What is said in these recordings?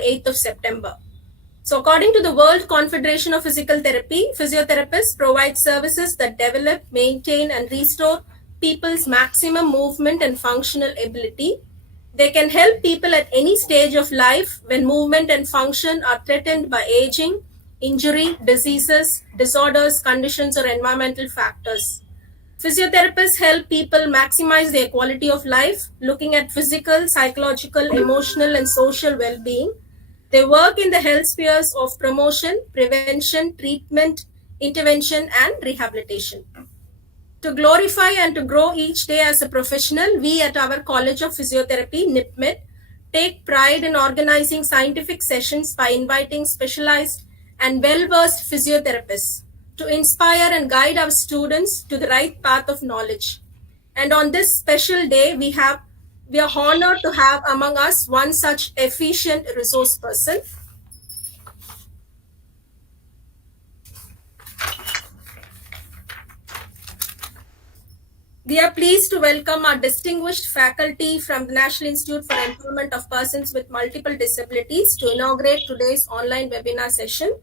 8th of September. So according to the World Confederation of Physical Therapy, physiotherapists provide services that develop, maintain, and restore people's maximum movement and functional ability. They can help people at any stage of life when movement and function are threatened by aging, injury, diseases, disorders, conditions, or environmental factors. Physiotherapists help people maximize their quality of life, looking at physical, psychological, emotional, and social well-being. They work in the health spheres of promotion, prevention, treatment, intervention, and rehabilitation. To glorify and to grow each day as a professional, we at our College of Physiotherapy, NIPMED, take pride in organizing scientific sessions by inviting specialized and well-versed physiotherapists to inspire and guide our students to the right path of knowledge. And on this special day, we are honored to have among us one such efficient resource person. We are pleased to welcome our distinguished faculty from the National Institute for Empowerment of Persons with Multiple Disabilities to inaugurate today's online webinar session.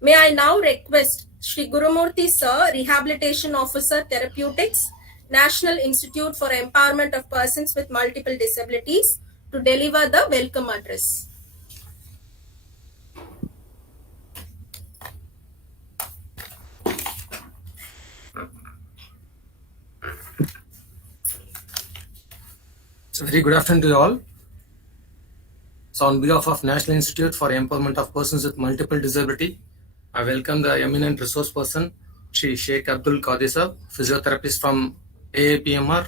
May I now request Shri Gurumurthy Sir, Rehabilitation Officer, Therapeutics, National Institute for Empowerment of Persons with Multiple Disabilities, to deliver the welcome address. So very good afternoon to you all. So on behalf of National Institute for Empowerment of Persons with Multiple Disability, I welcome the eminent resource person, Shri Sheikh Abdul Qadir Sir, physiotherapist from AAPMR,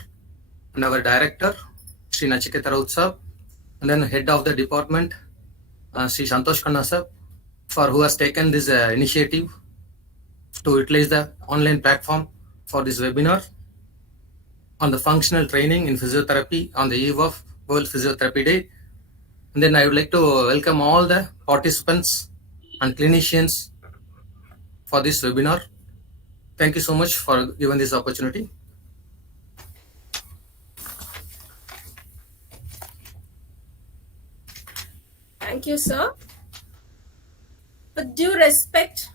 and our director, Shri Nachiketa Raut Sir, and then head of the department, Shri Santosh Khanna Sir, for who has taken this initiative to utilize the online platform for this webinar on the functional training in physiotherapy on the eve of World Physiotherapy Day. And then I would like to welcome all the participants and clinicians for this webinar. Thank you so much for giving this opportunity. Thank you, sir. With due respect,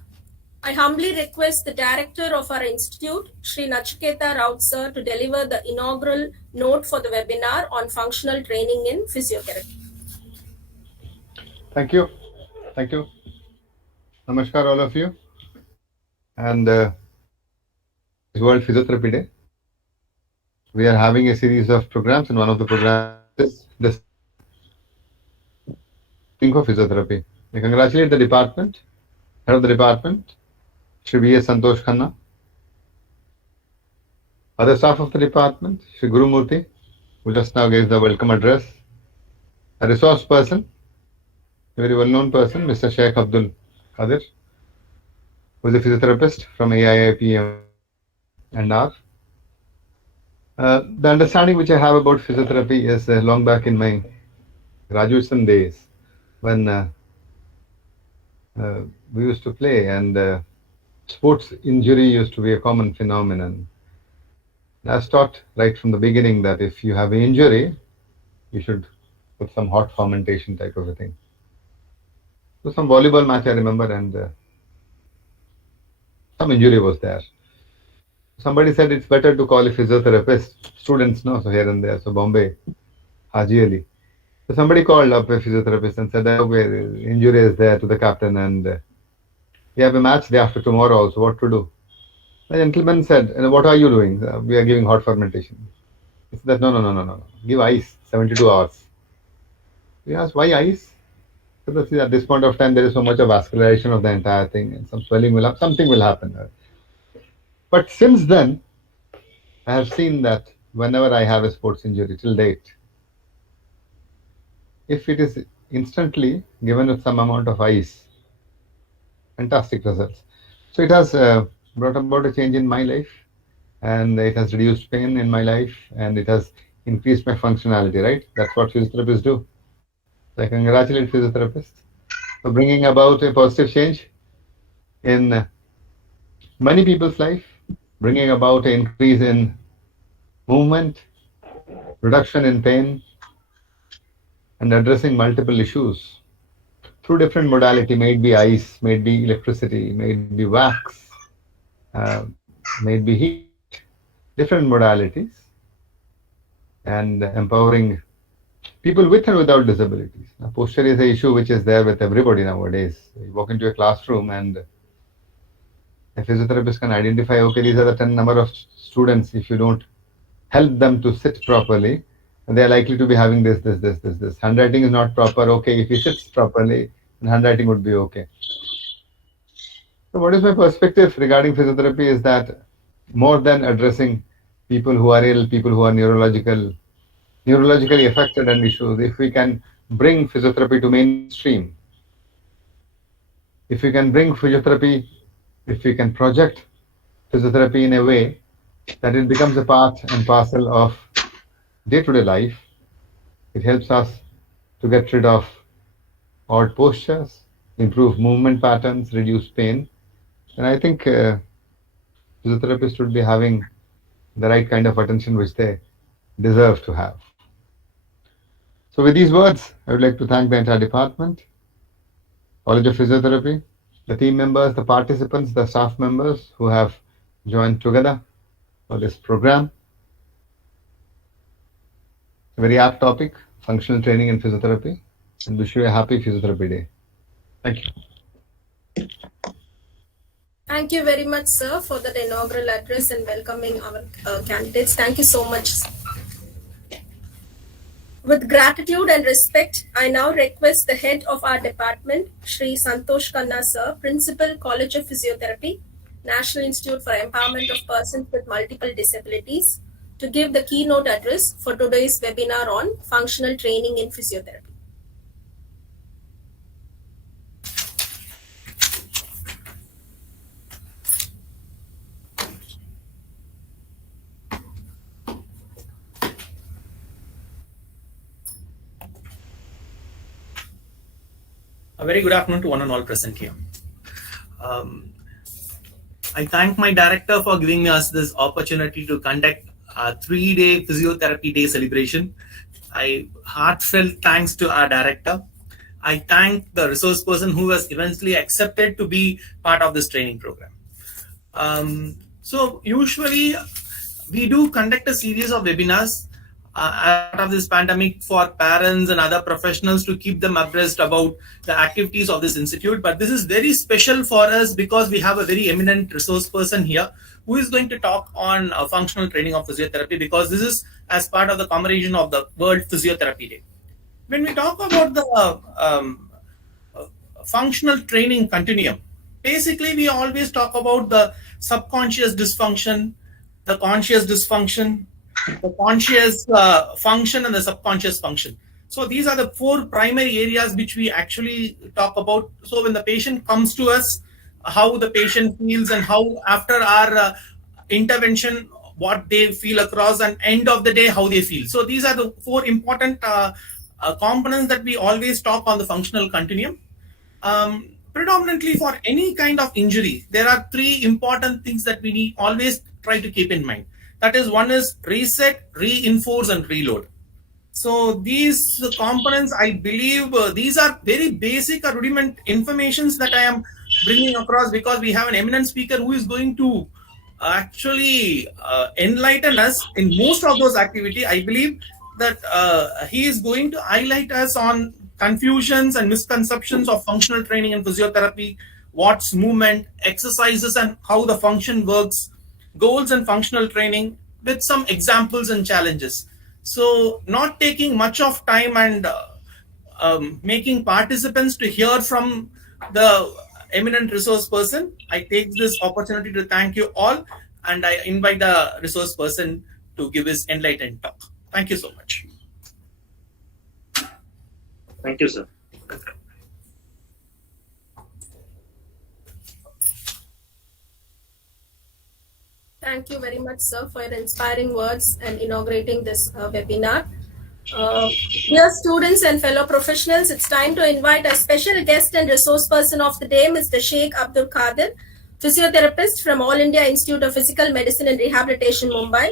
I humbly request the director of our institute, Shri Nachiketa Raut Sir, to deliver the inaugural note for the webinar on functional training in physiotherapy. Thank you. Thank you. Namaskar, all of you. And it's World Physiotherapy Day. We are having a series of programs, and one of the programs is this thing for physiotherapy. I congratulate the department, head of the department, Shri B.S. Santosh Khanna, other staff of the department, Shri Gurumurthy, who just now gave the welcome address, a resource person, a very well-known person, Mr. Sheikh Abdul Qadir, who is a physiotherapist from AIIPM and R. The understanding which I have about physiotherapy is long back in my graduation days when we used to play, and sports injury used to be a common phenomenon. I was taught right from the beginning that if you have an injury, you should put some hot fermentation type of a thing. So some volleyball match I remember, and some injury was there. Somebody said it's better to call a physiotherapist. Students know, so here and there. So Bombay, Haji Ali. So somebody called up a physiotherapist and said, okay, injury is there to the captain, and we have a match day after tomorrow also. What to do? The gentleman said, what are you doing? We are giving hot fermentation. He said, no. Give ice, 72 hours. We asked, why ice? Because at this point of time, there is so much of vascularization of the entire thing, and some swelling will happen, something will happen. But since then, I have seen that whenever I have a sports injury till date, if it is instantly given with some amount of ice, fantastic results. So it has brought about a change in my life, and it has reduced pain in my life, and it has increased my functionality, right? That's what physiotherapists do. So I congratulate physiotherapists for bringing about a positive change in many people's life, bringing about an increase in movement, reduction in pain, and addressing multiple issues through different modality, may it be ice, may it be electricity, may it be wax, may it be heat, different modalities, and empowering people with and without disabilities. Now, posture is an issue which is there with everybody nowadays. You walk into a classroom and a physiotherapist can identify, okay, these are the 10 number of students. If you don't help them to sit properly, they are likely to be having this. Handwriting is not proper. Okay, if he sits properly, then handwriting would be okay. So what is my perspective regarding physiotherapy is that more than addressing people who are ill, people who are neurologically affected and issues, if we can bring physiotherapy to mainstream, if we can bring physiotherapy, if we can project physiotherapy in a way that it becomes a part and parcel of day-to-day life, it helps us to get rid of odd postures, improve movement patterns, reduce pain. And I think physiotherapists should be having the right kind of attention which they deserve to have. So with these words, I would like to thank the entire department, College of Physiotherapy, the team members, the participants, the staff members who have joined together for this program. A very apt topic, functional training and physiotherapy, and wish you a happy Physiotherapy Day. Thank you. Thank you very much, sir, for that inaugural address and welcoming our candidates. Thank you so much. With gratitude and respect, I now request the head of our department, Shri Santosh Khanna, sir, Principal, College of Physiotherapy, National Institute for Empowerment of Persons with Multiple Disabilities, to give the keynote address for today's webinar on functional training in physiotherapy. A very good afternoon to one and all present here. I thank my director for giving us this opportunity to conduct a 3-day physiotherapy day celebration. I heartfelt thanks to our director. I thank the resource person who has eventually accepted to be part of this training program. So usually we do conduct a series of webinars out of this pandemic for parents and other professionals to keep them abreast about the activities of this institute. But this is very special for us because we have a very eminent resource person here who is going to talk on functional training of physiotherapy, because this is as part of the commemoration of the World Physiotherapy Day. When we talk about the functional training continuum, basically we always talk about the subconscious dysfunction, the conscious dysfunction, the conscious function, and the subconscious function. So these are the 4 primary areas which we actually talk about. So when the patient comes to us, how the patient feels, and how after our intervention, what they feel across, and end of the day, how they feel. So these are the 4 important components that we always talk on the functional continuum. Predominantly for any kind of injury, there are 3 important things that we need always try to keep in mind. That is, one is reset, reinforce, and reload. So these components, I believe these are very basic or rudiment informations that I am bringing across, because we have an eminent speaker who is going to actually enlighten us in most of those activities. I believe that he is going to highlight us on confusions and misconceptions of functional training and physiotherapy, what's movement, exercises, and how the function works, goals and functional training, with some examples and challenges. So not taking much of time and making participants to hear from the eminent resource person, I take this opportunity to thank you all, and I invite the resource person to give his enlightened talk. Thank you so much. Thank you, sir. Thank you very much, sir, for your inspiring words and inaugurating this webinar. Dear students and fellow professionals, it's time to invite our special guest and resource person of the day, Mr. Sheikh Abdul Qadir, physiotherapist from All India Institute of Physical Medicine and Rehabilitation, Mumbai.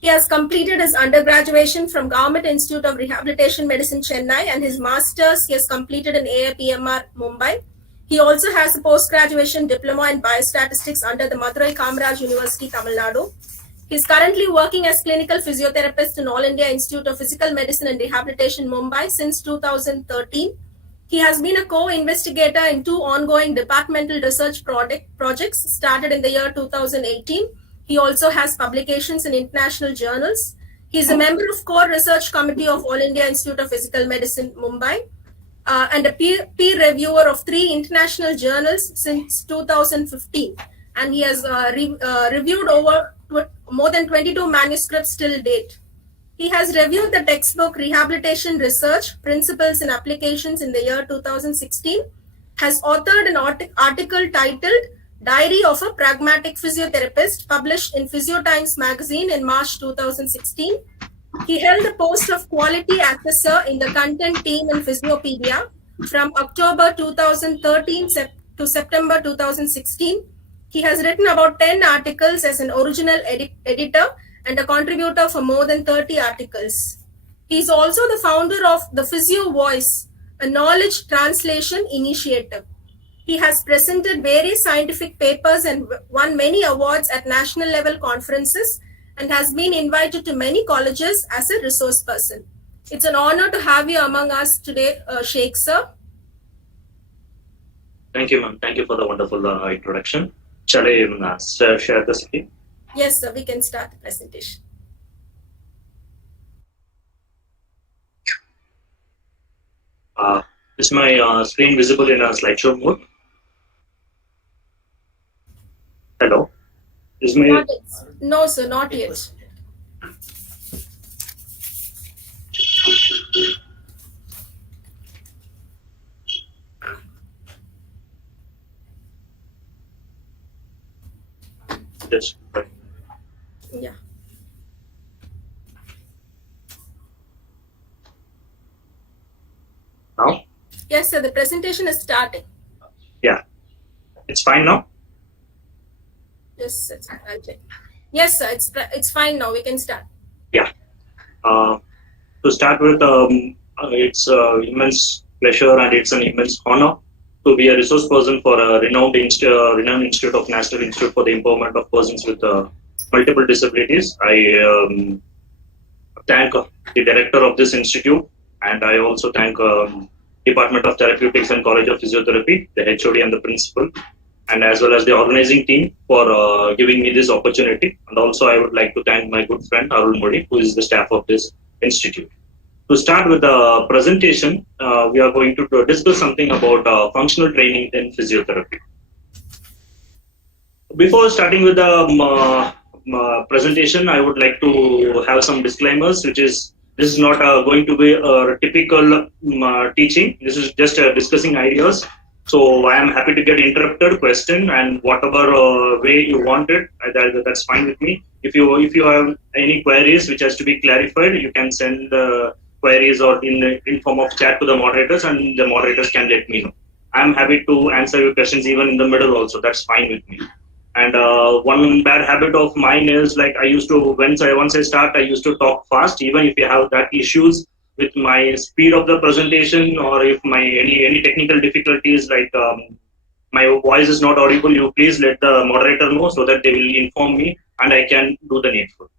He has completed his undergraduation from Government Institute of Rehabilitation Medicine, Chennai, and his master's he has completed in AIPMR, Mumbai. He also has a post-graduation diploma in biostatistics under the Madurai Kamaraj University, Tamil Nadu. He is currently working as clinical physiotherapist in All India Institute of Physical Medicine and Rehabilitation, Mumbai since 2013. He has been a co-investigator in 2 ongoing departmental research projects started in the year 2018. He also has publications in international journals. He is a member of Core Research Committee of All India Institute of Physical Medicine, Mumbai, and a peer reviewer of 3 international journals since 2015. And he has reviewed over more than 22 manuscripts till date. He has reviewed the textbook Rehabilitation Research, Principles and Applications in the year 2016, has authored an article titled Diary of a Pragmatic Physiotherapist, published in Physiotimes magazine in March 2016. He held the post of Quality Assessor in the content team in Physiopedia from October 2013 to September 2016. He has written about 10 articles as an original editor and a contributor for more than 30 articles. He is also the founder of the Physio Voice, a knowledge translation initiative. He has presented various scientific papers and won many awards at national level conferences and has been invited to many colleges as a resource person. It's an honor to have you among us today, Sheikh sir. Thank you, ma'am. Thank you for the wonderful introduction. Shall I share the screen? Yes, sir. We can start the presentation. Is my screen visible in a slideshow mode? Hello? Is my... Not yet. No, sir, not yet. Yes. Yeah. Now? Yes, sir. The presentation is starting. Yeah. It's fine now? Yes, sir. I'll check. Yes, sir. It's fine now. We can start. Yeah. To start with, it's immense pleasure and it's an immense honor to be a resource person for a renowned institute of National Institute for the Empowerment of Persons with Multiple Disabilities. I thank the director of this institute, and I also thank Department of Therapeutics and College of Physiotherapy, the HOD and the principal, and as well as the organizing team for giving me this opportunity. And also I would like to thank my good friend Arul Modi, who is the staff of this institute. To start with the presentation, we are going to discuss something about functional training in physiotherapy. Before starting with the presentation, I would like to have some disclaimers, which is this is not going to be a typical teaching. This is just discussing ideas. So I am happy to get interrupted, question, and whatever way you want it, that's fine with me. If you have any queries which has to be clarified, you can send queries or in form of chat to the moderators, and the moderators can let me know. I'm happy to answer your questions even in the middle also. That's fine with me. And one bad habit of mine is like once I start, I used to talk fast, even if you have that issues with my speed of the presentation, or if my any technical difficulties like my voice is not audible, you please let the moderator know so that they will inform me and I can do the needful.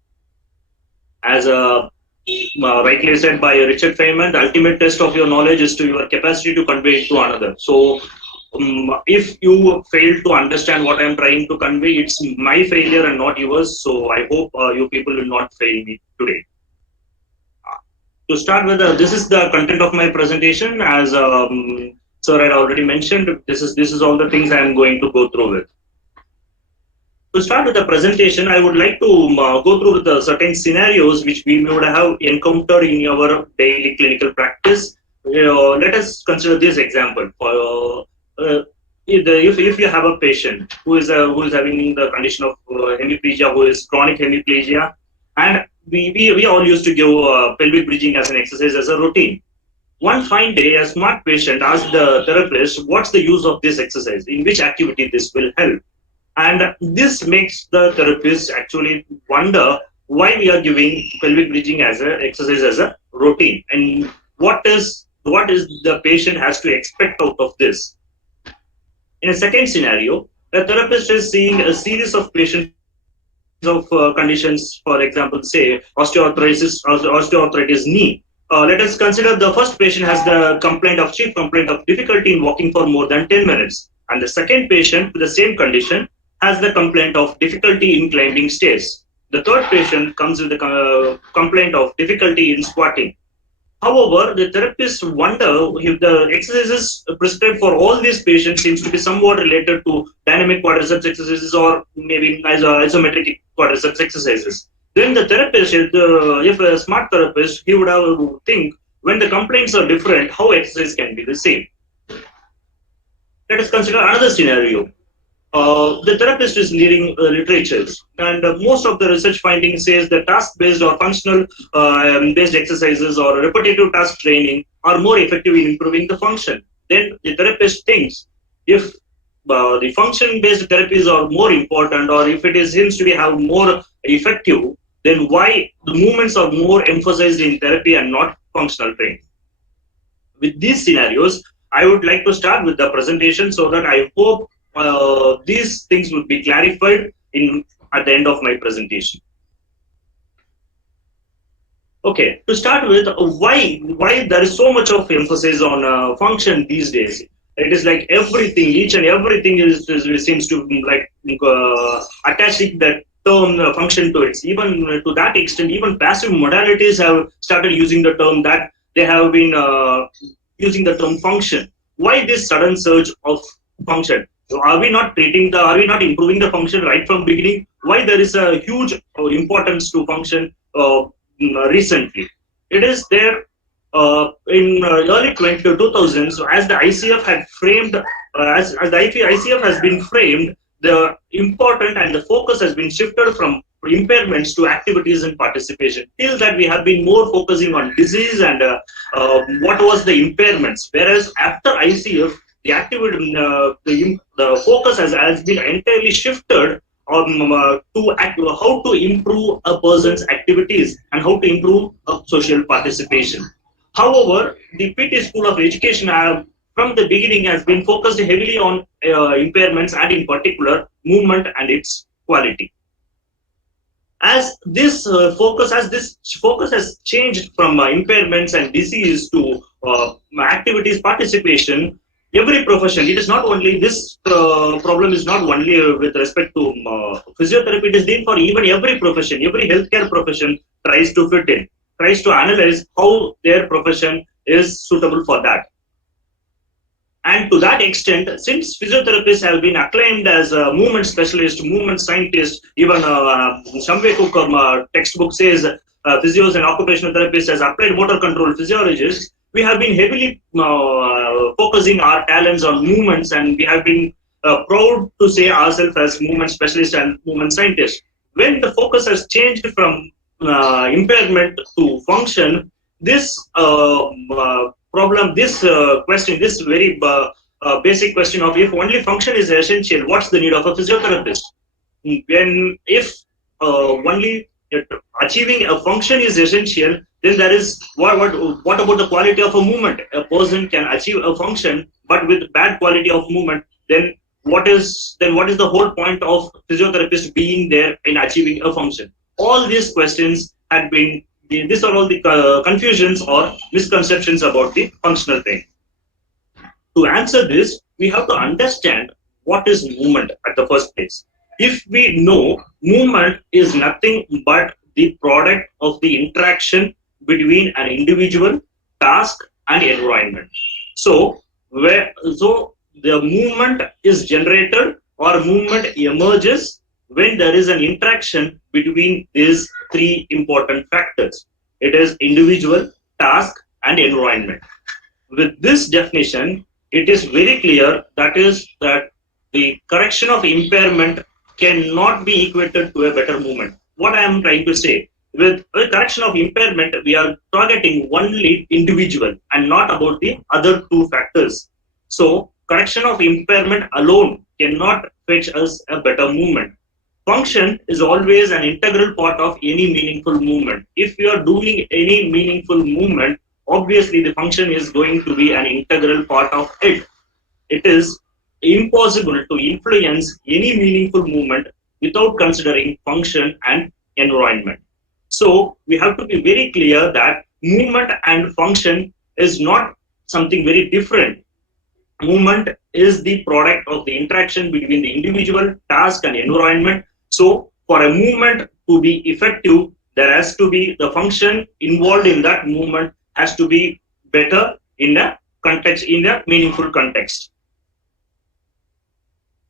As rightly said by Richard Feynman, the ultimate test of your knowledge is to your capacity to convey it to another. So if you fail to understand what I am trying to convey, it's my failure and not yours. So I hope you people will not fail me today. To start with, this is the content of my presentation. As sir had already mentioned, this is all the things I am going to go through with. To start with the presentation, I would like to go through the certain scenarios which we would have encountered in our daily clinical practice. Let us consider this example. If you have a patient who is having the condition of hemiplegia, who is chronic hemiplegia, and we all used to give pelvic bridging as an exercise as a routine. One fine day, a smart patient asked the therapist, what's the use of this exercise? In which activity this will help? And this makes the therapist actually wonder why we are giving pelvic bridging as a exercise as a routine, and what is the patient has to expect out of this. In a second scenario, a therapist is seeing a series of patients of conditions, for example, say osteoarthritis knee. Let us consider the first patient has the chief complaint of difficulty in walking for more than 10 minutes, and the second patient with the same condition has the complaint of difficulty in climbing stairs. The third patient comes with the complaint of difficulty in squatting. However, the therapists wonder if the exercises prescribed for all these patients seems to be somewhat related to dynamic quadriceps exercises or maybe isometric quadriceps exercises. Then the therapist, if a smart therapist, he would have to think when the complaints are different, how exercise can be the same. Let us consider another scenario. The therapist is reading literatures, and most of the research findings says that task-based or functional-based exercises or repetitive task training are more effective in improving the function. Then the therapist thinks if the function-based therapies are more important, or if it seems to be have more effective, then why the movements are more emphasized in therapy and not functional training? With these scenarios, I would like to start with the presentation so that I hope these things will be clarified at the end of my presentation. Okay, to start with, why there is so much of emphasis on function these days? It is like everything, each and everything seems to be like attaching that term function to it. Even to that extent, even passive modalities have started using the term that they have been using the term function. Why this sudden surge of function? So are we not improving the function right from beginning? Why there is a huge importance to function recently? It is there in early 2000s. So as the ICF had framed, as the ICF has been framed, the important and the focus has been shifted from impairments to activities and participation. Till that we have been more focusing on disease and what was the impairments. Whereas after ICF, the activity, the focus has been entirely shifted on how to improve a person's activities and how to improve social participation. However, the PT School of Education from the beginning has been focused heavily on impairments and in particular movement and its quality. As this focus has changed from impairments and disease to activities participation, every profession, it is not only this problem is not only with respect to physiotherapy, it is there for even every profession. Every healthcare profession tries to fit in, tries to analyze how their profession is suitable for that. And to that extent, since physiotherapists have been acclaimed as a movement specialist, movement scientist, even Shamve Cook textbook says physios and occupational therapists as applied motor control physiologists, we have been heavily focusing our talents on movements, and we have been proud to say ourselves as movement specialists and movement scientists. When the focus has changed from impairment to function, this problem, this question, this very basic question of if only function is essential, what's the need of a physiotherapist? If only achieving a function is essential, then there is what about the quality of a movement? A person can achieve a function, but with bad quality of movement, then what is the whole point of physiotherapist being there in achieving a function? All these questions had been. These are all the confusions or misconceptions about the functional training. To answer this, we have to understand what is movement at the first place. If we know movement is nothing but the product of the interaction between an individual, task, and environment. So the movement is generated or movement emerges when there is an interaction between these three important factors. It is individual, task, and environment. With this definition, it is very clear that the correction of impairment cannot be equated to a better movement. What I am trying to say, with a correction of impairment, we are targeting only individual and not about the other two factors. So, correction of impairment alone cannot fetch us a better movement. function is always an integral part of any meaningful movement. If you are doing any meaningful movement, obviously the function is going to be an integral part of it. It is impossible to influence any meaningful movement without considering function and environment. So we have to be very clear that movement and function is not something very different. Movement is the product of the interaction between the individual, task, and environment. So for a movement to be effective, there has to be the function involved in that movement has to be better in a context, in a meaningful context.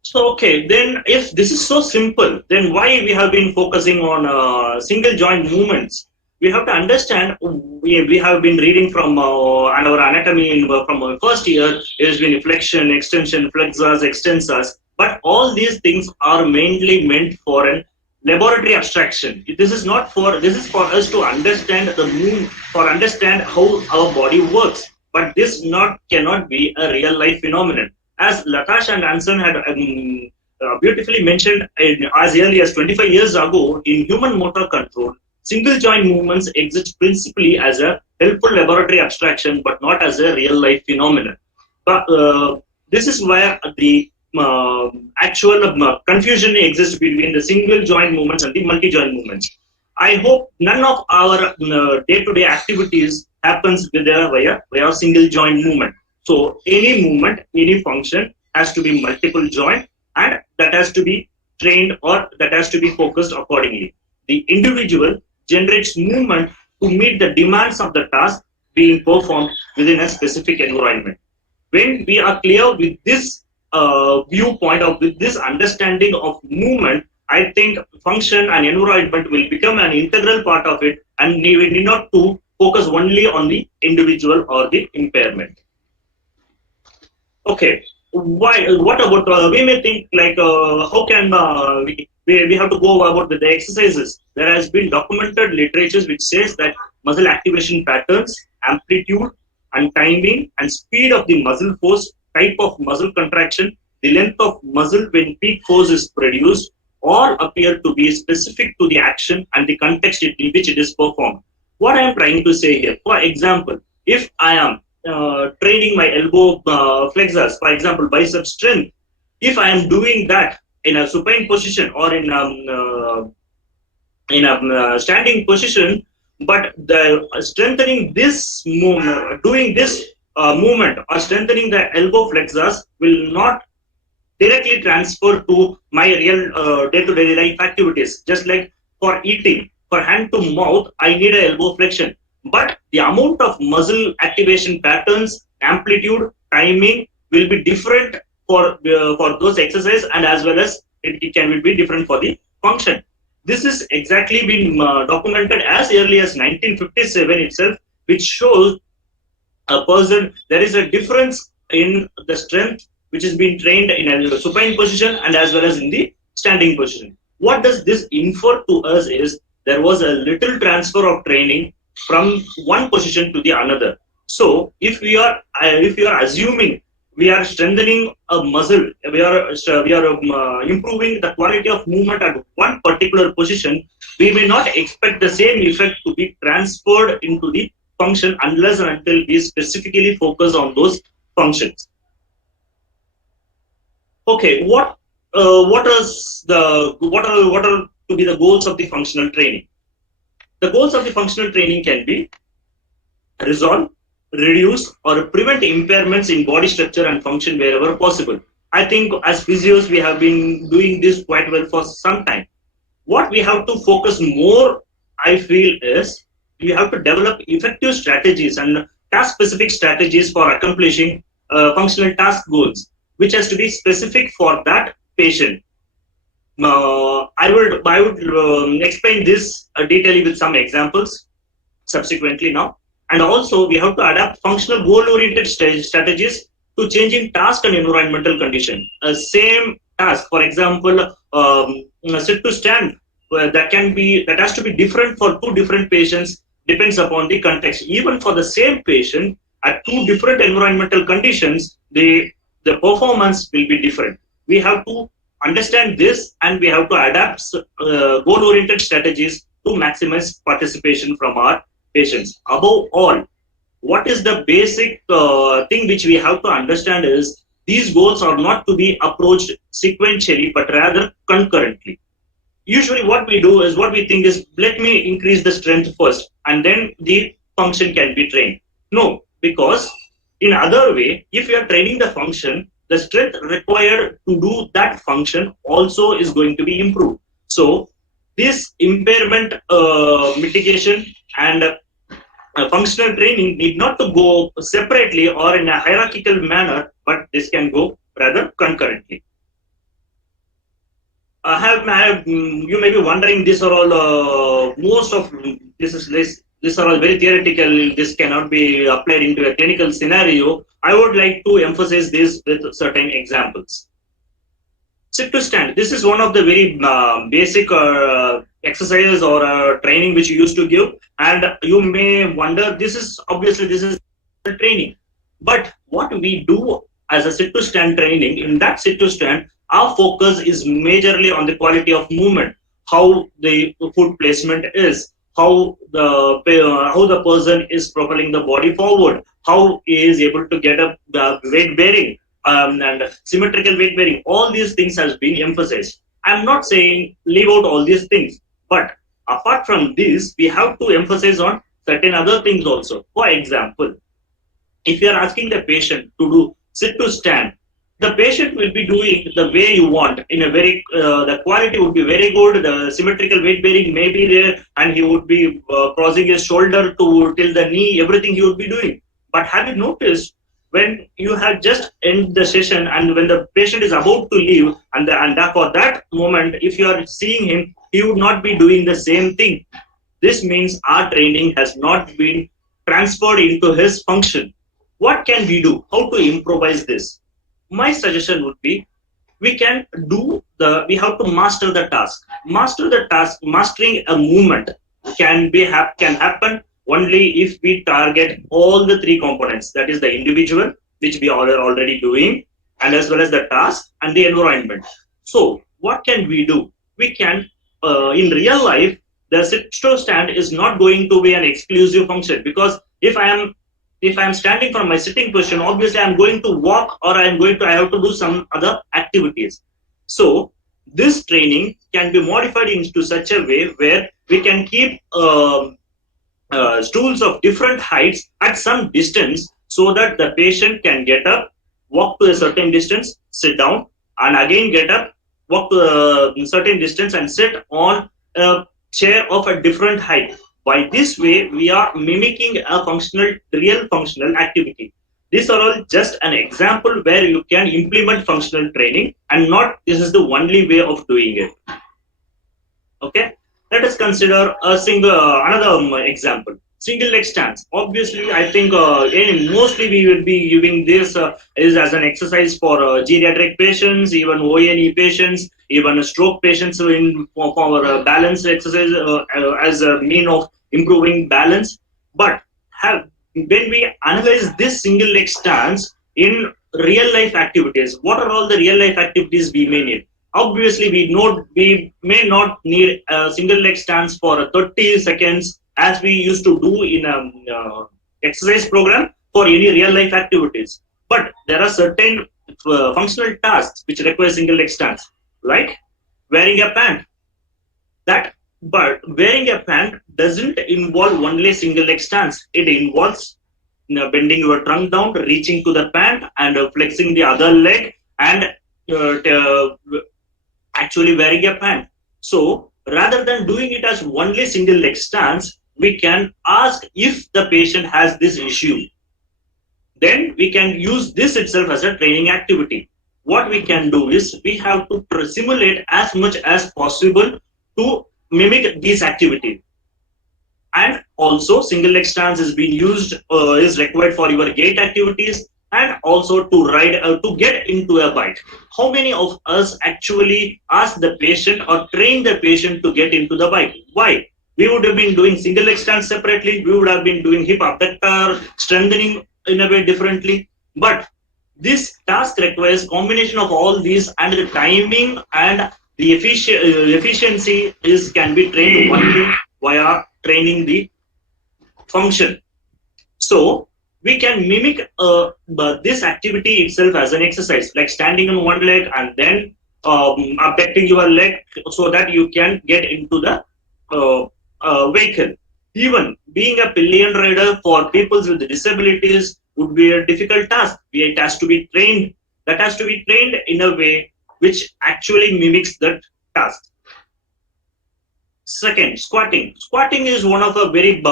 So, okay, then if this is so simple, then why we have been focusing on single joint movements? We have to understand, we have been reading from our anatomy from our first year. It has been flexion, extension, flexors, extensors, but all these things are mainly meant for an laboratory abstraction. This is not for, this is for us to understand the movement, for understand how our body works, but this cannot be a real life phenomenon. As Latash and Anson had beautifully mentioned as early as 25 years ago, in human motor control, single joint movements exist principally as a helpful laboratory abstraction, but not as a real life phenomenon. But this is where the actual confusion exists between the single joint movements and the multi joint movements. I hope none of our day-to-day activities happens via single joint movement. So any movement, any function has to be multiple joint, and that has to be trained or that has to be focused accordingly. The individual generates movement to meet the demands of the task being performed within a specific environment. When we are clear with this viewpoint or with this understanding of movement, I think function and environment will become an integral part of it, and we need not to focus only on the individual or the impairment. Okay, why? What about, we may think like, how can we have to go about with the exercises? There has been documented literature which says that muscle activation patterns, amplitude and timing and speed of the muscle force, type of muscle contraction, the length of muscle when peak force is produced, all appear to be specific to the action and the context in which it is performed. What I am trying to say here, for example, if I am training my elbow flexors, for example, bicep strength, if I am doing that in a supine position or in a standing position, but the strengthening this movement, doing this movement or strengthening the elbow flexors will not directly transfer to my real day-to-day life activities. Just like for eating, for hand to mouth, I need an elbow flexion. But the amount of muscle activation patterns, amplitude, timing will be different for those exercises, and as well as it can be different for the function. This is exactly been documented as early as 1957 itself, which shows a person, there is a difference in the strength which is being trained in a supine position and as well as in the standing position. What does this infer to us is there was a little transfer of training from one position to the another. So if we are assuming we are strengthening a muscle, we are improving the quality of movement at one particular position, we may not expect the same effect to be transferred into the function unless and until we specifically focus on those functions. Okay, what are to be the goals of the functional training? The goals of the functional training can be resolve, reduce, or prevent impairments in body structure and function wherever possible. I think as physios, we have been doing this quite well for some time. What we have to focus more, I feel, is we have to develop effective strategies and task-specific strategies for accomplishing functional task goals, which has to be specific for that patient. I would explain this detailing with some examples subsequently now. And also, we have to adapt functional goal-oriented strategies to changing task and environmental condition. Same task, for example, sit to stand, that has to be different for two different patients, depends upon the context. Even for the same patient, at two different environmental conditions, the performance will be different. We have to understand this, and we have to adapt goal-oriented strategies to maximize participation from our patients. Above all, what is the basic thing which we have to understand is these goals are not to be approached sequentially, but rather concurrently. Usually what we do is, what we think is, let me increase the strength first and then the function can be trained. No, because in other way, if you are training the function, the strength required to do that function also is going to be improved. So this impairment mitigation and functional training need not to go separately or in a hierarchical manner, but this can go rather concurrently. You may be wondering, these are all most of these are all very theoretical. This cannot be applied into a clinical scenario. I would like to emphasize this with certain examples. Sit to stand. This is one of the very basic exercises or training which you used to give, and you may wonder, this is training. But what we do as a sit to stand training, in that sit to stand, our focus is majorly on the quality of movement, how the foot placement is, how the person is propelling the body forward, how he is able to get up weight bearing and symmetrical weight bearing. All these things has been emphasized. I'm not saying leave out all these things, but apart from this, we have to emphasize on certain other things also. For example, if you are asking the patient to do sit to stand, the patient will be doing the way you want. In a very the quality would be very good. The symmetrical weight bearing may be there, and he would be crossing his shoulder to till the knee. Everything he would be doing. But have you noticed, when you have just end the session and when the patient is about to leave, and for that moment, if you are seeing him, he would not be doing the same thing. This means our training has not been transferred into his function. What can we do? How to improvise this? My suggestion would be, we have to master the task. Mastering a movement can happen only if we target all the three components. That is the individual, which we are already doing, and as well as the task and the environment. So what can we do? We can, in real life, the sit to stand is not going to be an exclusive function, because if I am standing from my sitting position, obviously I'm going to walk, or I have to do some other activities. So this training can be modified into such a way where we can keep stools of different heights at some distance, so that the patient can get up, walk to a certain distance, sit down, and again get up, walk to a certain distance, and sit on a chair of a different height. By this way, we are mimicking a real functional activity. These are all just an example where you can implement functional training, and not this is the only way of doing it. Okay, let us consider another example. Single leg stance. Obviously, I think mostly we will be using this is as an exercise for geriatric patients, even ONE patients, even stroke patients for balance exercise as a mean of improving balance. But when we analyze this single leg stance in real life activities, what are all the real life activities we may need? Obviously, we may not need a single leg stance for 30 seconds as we used to do in an exercise program for any real life activities. But there are certain functional tasks which require single leg stance, like wearing a pant. But wearing a pant doesn't involve only single leg stance. It involves bending your trunk down, reaching to the pant, and flexing the other leg, and actually wearing a pant. So rather than doing it as only single leg stance, we can ask if the patient has this issue. Then we can use this itself as a training activity. What we can do is, we have to simulate as much as possible to mimic these activities. And also, single leg stance is being used, is required for your gait activities, and also to ride, to get into a bike. How many of us actually ask the patient or train the patient to get into the bike? Why? We would have been doing single leg stance separately. We would have been doing hip abductor strengthening in a way differently. But This task requires combination of all these, and the timing and the efficiency can be trained only via training the function. So we can mimic this activity itself as an exercise, like standing on one leg and then abducting your leg so that you can get into the vehicle. Even being a pillion rider for people with disabilities would be a difficult task. It has to be trained. That has to be trained in a way which actually mimics that task. Second, squatting. Squatting is one of a very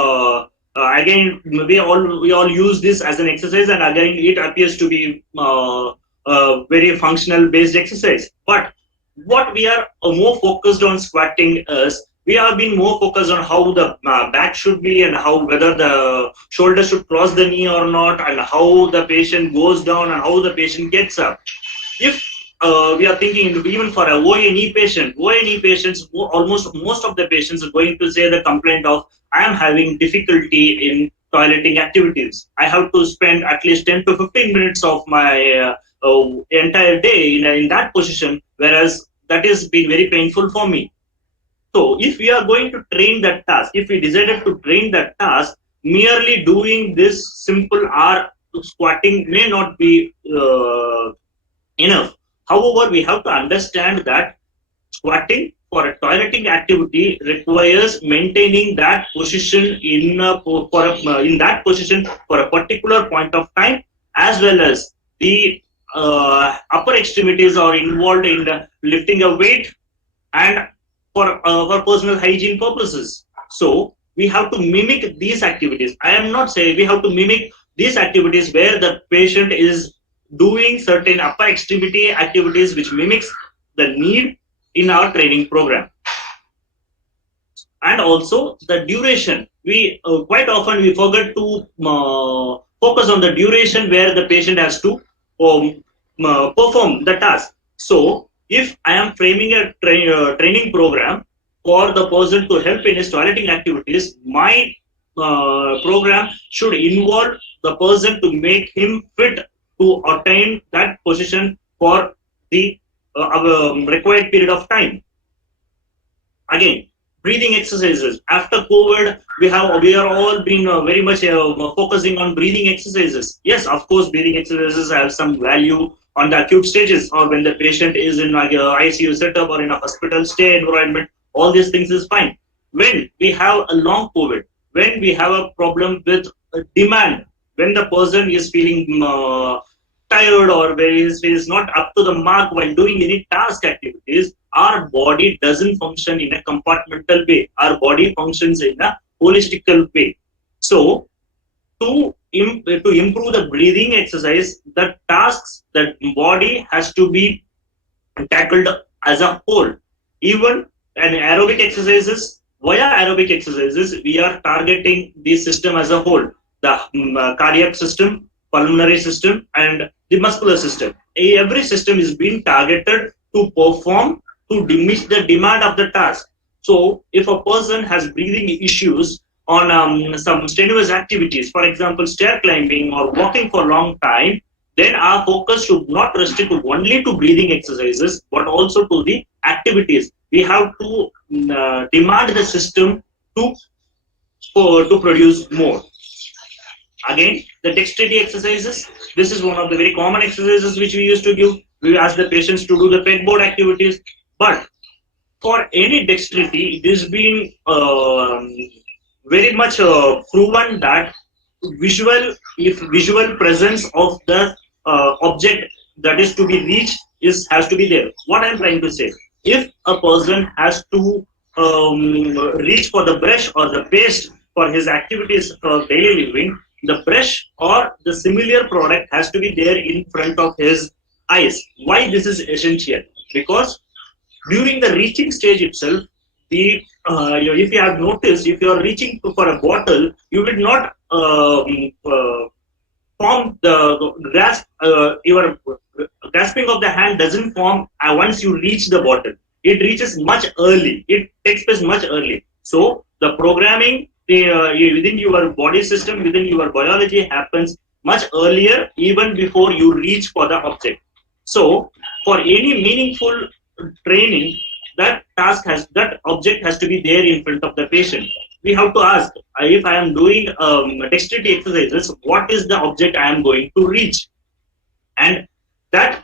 again, we all use this as an exercise, and again it appears to be very functional based exercise. But what we are more focused on squatting is, we have been more focused on how the back should be, and how whether the shoulder should cross the knee or not, and how the patient goes down and how the patient gets up. If we are thinking even for a ONE patient, ONE patients, almost most of the patients are going to say the complaint of, I am having difficulty in toileting activities. I have to spend at least 10 to 15 minutes of my entire day in that position, whereas that is being very painful for me. So if we are going to train that task, if we decided to train that task, merely doing this simple squatting may not be enough. However, we have to understand that squatting for a toileting activity requires maintaining that position in that position for a particular point of time, as well as the upper extremities are involved in lifting a weight and for personal hygiene purposes. So we have to mimic these activities. I am not saying we have to mimic these activities where the patient is doing certain upper extremity activities which mimics the need in our training program. And also the duration. We quite often we forget to focus on the duration where the patient has to perform the task. So if I am framing a training program for the person to help in his toileting activities, my program should involve the person to make him fit to attain that position for the required period of time. Again, breathing exercises. After COVID, we are all been very much focusing on breathing exercises. Yes, of course, breathing exercises have some value on the acute stages, or when the patient is in ICU setup or in a hospital stay environment. All these things is fine. When we have a long COVID, when we have a problem with demand, when the person is feeling tired or where he is not up to the mark while doing any task activities, our body doesn't function in a compartmental way. Our body functions in a holistical way. So to improve the breathing exercise, the tasks that body has to be tackled as a whole. Even an aerobic exercises, via aerobic exercises, we are targeting the system as a whole, the cardiac system, pulmonary system, and the muscular system. Every system is being targeted to perform, to diminish the demand of the task. So if a person has breathing issues on some strenuous activities, for example, stair climbing or walking for a long time, then our focus should not restrict only to breathing exercises, but also to the activities. We have to demand the system to produce more. Again, the dexterity exercises. This is one of the very common exercises which we used to give. We ask the patients to do the pegboard activities. But for any dexterity, it has been very much proven that visual presence of the object that is to be reached has to be there. What I am trying to say, if a person has to reach for the brush or the paste for his activities for daily living, the brush or the similar product has to be there in front of his eyes. Why this is essential? Because during the reaching stage itself, if you have noticed, if you are reaching for a bottle, you will not form the grasp. Your grasping of the hand doesn't form once you reach the bottle. It reaches much early. It takes place much early. So the programming within your body system, within your biology happens much earlier, even before you reach for the object. So for any meaningful training, that object has to be there in front of the patient. We have to ask, if I am doing dexterity exercises, what is the object I am going to reach? And that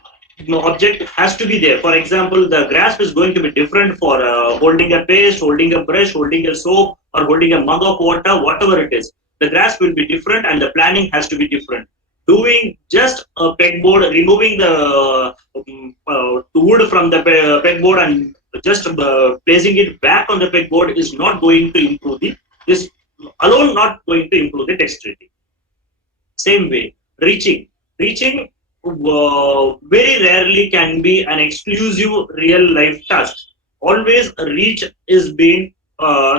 object has to be there. For example, the grasp is going to be different for holding a paste, holding a brush, holding a soap, or holding a mug of water, whatever it is. The grasp will be different and the planning has to be different. Doing just a pegboard, removing the wood from the pegboard and just placing it back on the pegboard is not going to improve this alone, not going to improve the dexterity. Same way, reaching very rarely can be an exclusive real life task. Always reach is being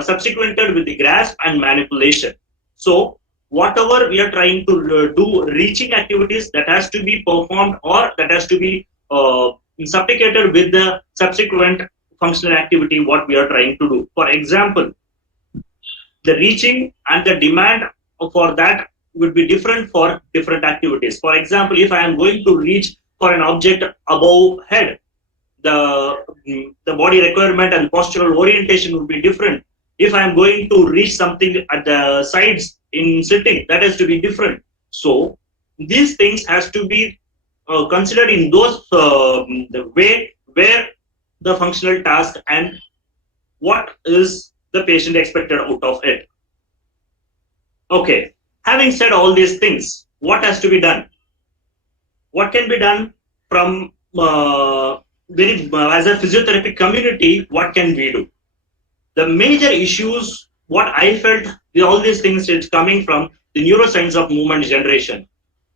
subsequented with the grasp and manipulation. So whatever we are trying to do, reaching activities, that has to be performed or that has to be supplicated with the subsequent functional activity what we are trying to do. For example, the reaching and the demand for that would be different for different activities. For example, if I am going to reach for an object above head, the body requirement and postural orientation would be different. If I am going to reach something at the sides in sitting, that has to be different. So these things has to be considered in those the way where the functional task and what is the patient expected out of it. Okay, having said all these things, what has to be done? What can be done from as a physiotherapy community? What can we do? The major issues, what I felt, all these things is coming from the neuroscience of movement generation.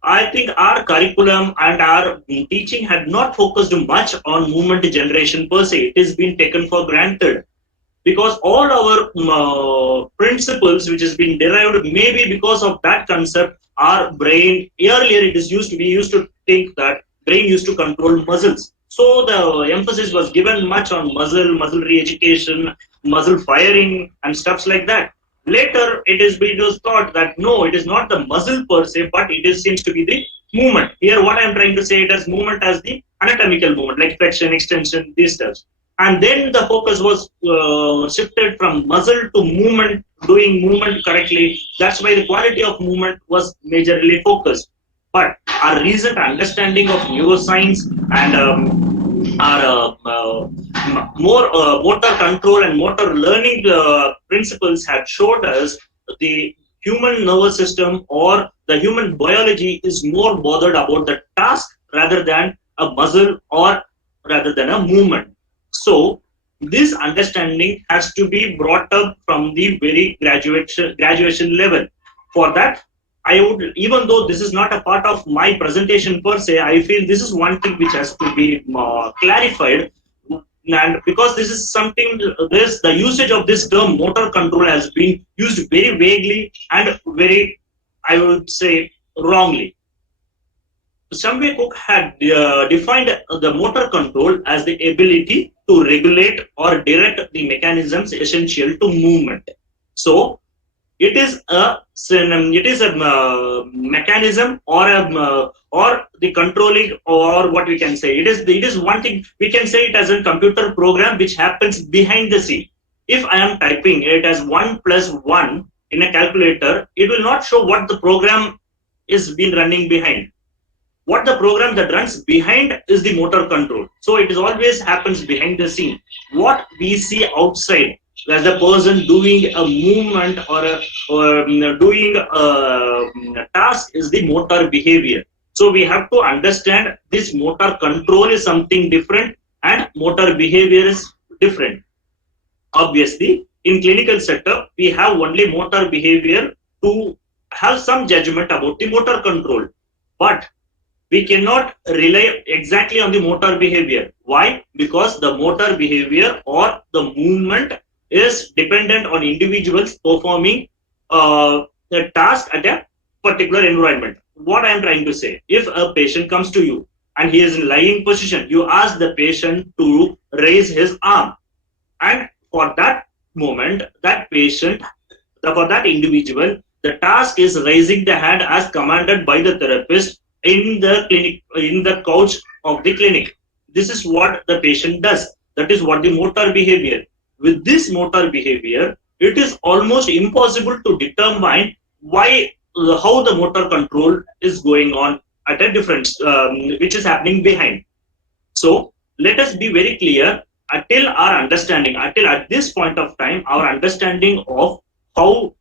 I think our curriculum and our teaching had not focused much on movement generation per se. It has been taken for granted because all our principles which has been derived maybe because of that concept, our brain, earlier it is used to think that brain used to control muscles. So the emphasis was given much on muscle re-education, muscle firing and stuffs like that. Later, it was thought that no, it is not the muscle per se, but seems to be the movement. Here, what I am trying to say, it as movement as the anatomical movement, like flexion, extension, these stuffs. And then the focus was shifted from muscle to movement, doing movement correctly. That's why the quality of movement was majorly focused. But our recent understanding of neuroscience and our more motor control and motor learning principles have showed us the human nervous system or the human biology is more bothered about the task rather than a muscle or rather than a movement. So this understanding has to be brought up from the very graduation level. For that, I would, even though this is not a part of my presentation per se, I feel this is one thing which has to be clarified. And because this is something, the usage of this term motor control has been used very vaguely and very, I would say, wrongly. Samway Cook had defined the motor control as the ability to regulate or direct the mechanisms essential to movement. So it is a mechanism or the controlling, or what we can say. It is one thing we can say it as a computer program which happens behind the scene. If I am typing it as 1 + 1 in a calculator, it will not show what the program is been running behind. What the program that runs behind is the motor control. So it is always happens behind the scene. What we see outside as a person doing a movement or doing a task is the motor behavior. So we have to understand this motor control is something different and motor behavior is different. Obviously, in clinical setup, we have only motor behavior to have some judgment about the motor control. But we cannot rely exactly on the motor behavior. Why? Because the motor behavior or the movement is dependent on individuals performing a task at a particular environment. What I am trying to say, if a patient comes to you and he is in lying position, you ask the patient to raise his arm. And for that moment, that patient, for that individual, The task is raising the hand as commanded by the therapist in the clinic, in the couch of the clinic. This is what the patient does. That is what the motor behavior. With this motor behavior, it is almost impossible to determine how the motor control is going on at a different, which is happening behind. So let us be very clear. Until at this point of time, our understanding of how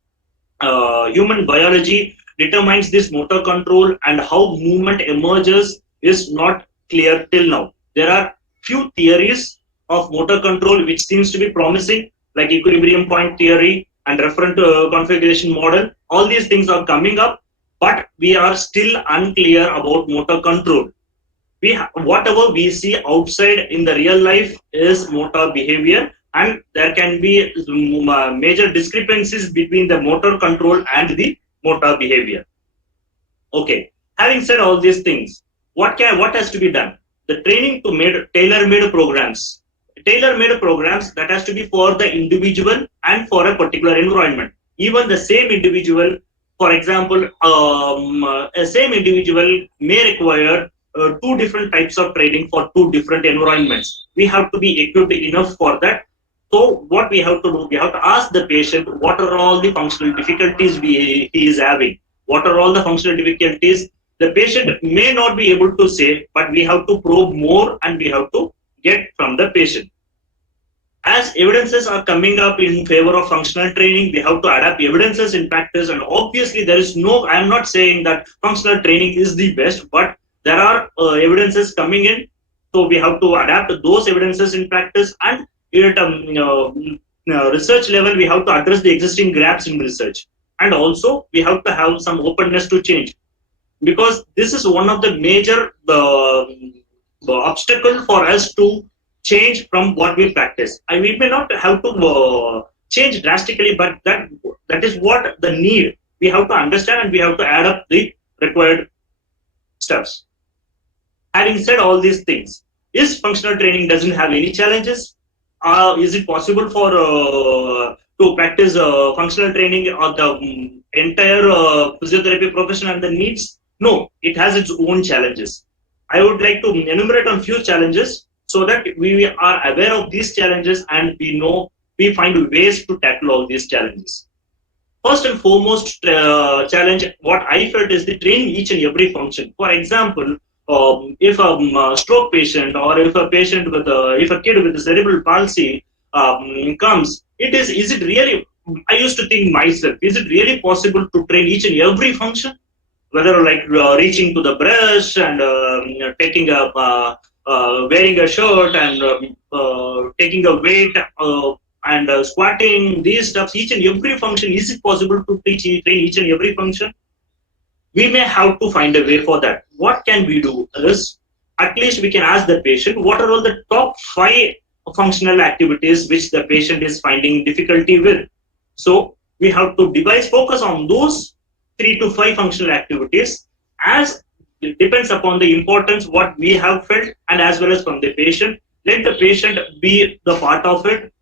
human biology determines this motor control and how movement emerges is not clear till now. There are few theories of motor control which seems to be promising, like equilibrium point theory and referent configuration model. All these things are coming up, but we are still unclear about motor control. Whatever we see outside in the real life is motor behavior, and there can be major discrepancies between the motor control and the motor behavior. Okay, having said all these things, what has to be done? The training to tailor-made programs that has to be for the individual and for a particular environment. Even the same individual, for example, a same individual may require two different types of training for two different environments. We have to be equipped enough for that. So what we have to do, we have to ask the patient what are all the functional difficulties he is having. What are all the functional difficulties? The patient may not be able to say, but we have to probe more and we have to get from the patient. As evidences are coming up in favor of functional training, we have to adapt evidences in practice. And obviously I am not saying that functional training is the best, but there are evidences coming in. So we have to adapt those evidences in practice, and at research level, we have to address the existing gaps in research. And also we have to have some openness to change, because this is one of the major obstacle for us to change from what we practice. And we may not have to change drastically, but that is what the need. We have to understand and we have to add up the required steps. Having said all these things, is functional training doesn't have any challenges? Is it possible for to practice functional training on the entire physiotherapy profession and the needs? No, it has its own challenges. I would like to enumerate on few challenges so that we are aware of these challenges and we find ways to tackle all these challenges. First and foremost challenge, what I felt, is the training each and every function. For example, if a stroke patient or if a patient if a kid with a cerebral palsy comes, is it really, I used to think myself, is it really possible to train each and every function? Whether like reaching to the brush and taking wearing a shirt and taking a weight and squatting, these stuff, each and every function, is it possible to train each and every function? We may have to find a way for that. What can we do is, at least we can ask the patient, what are all the top 5 functional activities which the patient is finding difficulty with? So we have to focus on those 3 to 5 functional activities, as it depends upon the importance what we have felt and as well as from the patient. Let the patient be the part of it,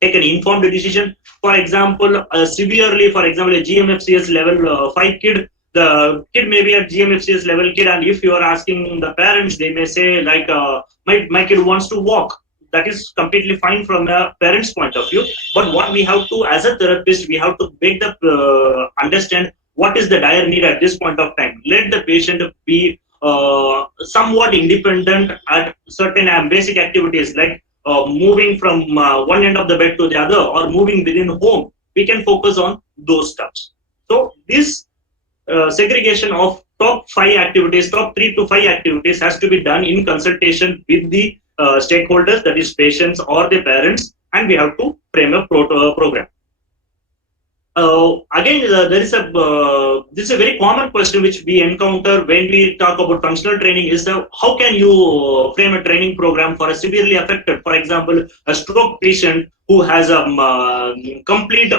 take an informed decision. For example, severely, for example, a GMFCS level 5 kid, the kid may be a GMFCS level kid, and if you are asking the parents, they may say like, my kid wants to walk. That is completely fine from a parent's point of view. But what we have to, as a therapist, we have to make the understand what is the dire need at this point of time. Let the patient be somewhat independent at certain basic activities, like moving from one end of the bed to the other or moving within home. We can focus on those steps. So this segregation of top 5 activities, top 3 to 5 activities, has to be done in consultation with the stakeholders, that is patients or the parents, and we have to frame a program. Again, this is a very common question which we encounter when we talk about functional training, is how can you frame a training program for a severely affected, for example, a stroke patient who has a complete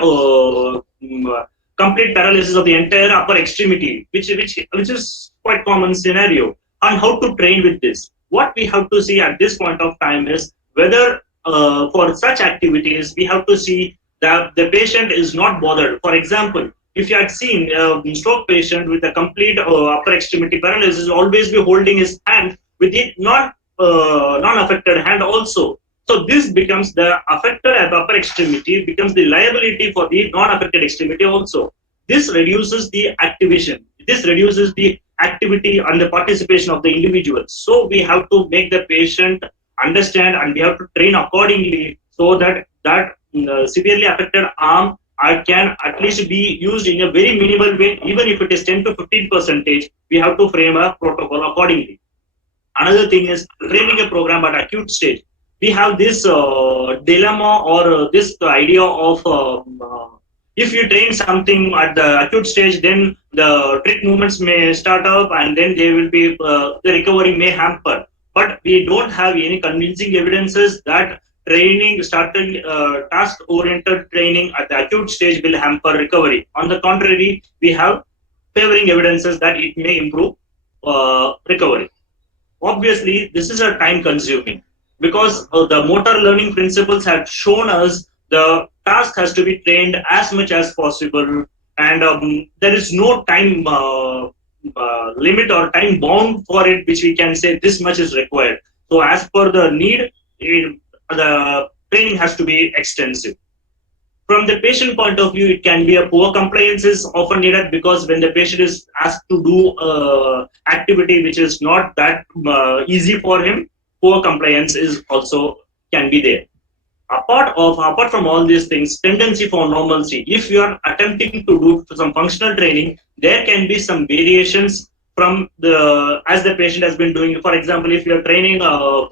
paralysis of the entire upper extremity, which is quite common scenario, and how to train with this. What we have to see at this point of time is whether for such activities we have to see that the patient is not bothered. For example, if you had seen a stroke patient with a complete upper extremity paralysis, always be holding his hand with the non-affected hand also. So this becomes the affected at the upper extremity becomes the liability for the non-affected extremity also. This reduces the activation. This reduces the activity and the participation of the individuals. So we have to make the patient understand, and we have to train accordingly, so that severely affected arm can at least be used in a very minimal way. Even if it is 10 to 15%, we have to frame a protocol accordingly. Another thing is training a program at acute stage. We have this dilemma or this idea of if you train something at the acute stage, then the trick movements may start up, and then they will be the recovery may hamper. But we don't have any convincing evidences that training, starting task-oriented training at the acute stage will hamper recovery. On the contrary, we have favoring evidences that it may improve recovery. Obviously, this is a time-consuming, because the motor learning principles have shown us the task has to be trained as much as possible, and there is no time limit or time bound for it, which we can say this much is required. So as per the need, the training has to be extensive. From the patient point of view, it can be a poor compliance is often needed, because when the patient is asked to do activity which is not that easy for him, poor compliance is also can be there. Apart from all these things, tendency for normalcy. If you are attempting to do some functional training, there can be some variations from as the patient has been doing. For example, if you are training a